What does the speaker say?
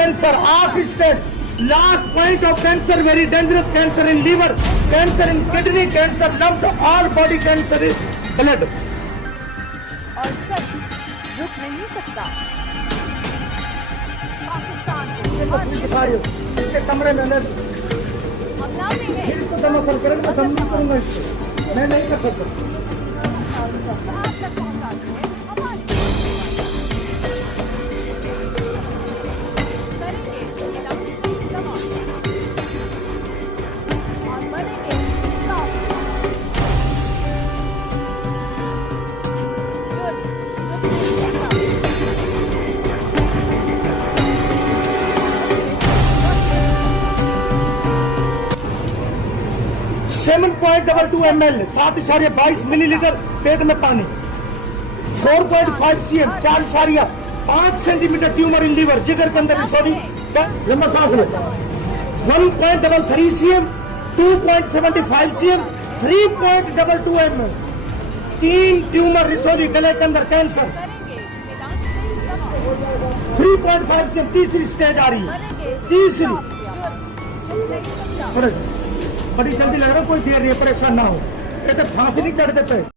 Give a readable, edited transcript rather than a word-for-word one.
cancer, half stage. Last point of cancer, very dangerous cancer in liver, cancer in kidney, cancer, lumps of all body cancer is blood. और सच रुक नहीं सकता। पाकिस्तान इसके कमरे में हमला में है। इसको जमा कर करें, मैं नहीं करूंगा इसको, मैं नहीं कर सकता। कहाँ तक पहुँचाते हैं हमारे करेंगे इलाकी से दबाव और बनेंगे साफ सेवन पॉइंट 2 ml 7.22 मिलीलीटर पेट में पानी, 4.5 cm 5 centimetre tumour in liver, जिगर के अंदर सॉरी लंबा सांस ले, 1.33 cm 2.75 cm 3.22 ml 3 ट्यूमर रिसोली गले के अंदर कैंसर, करेंगे इलाकी से दबाव 3.5 cm तीसरी स्टेज आ रही है, तीसरी। नहीं सकता। बड़ी जल्दी लग रहा है, कोई देर नहीं है, परेशान ना हो, ये तो फांसी नहीं चढ़ देते।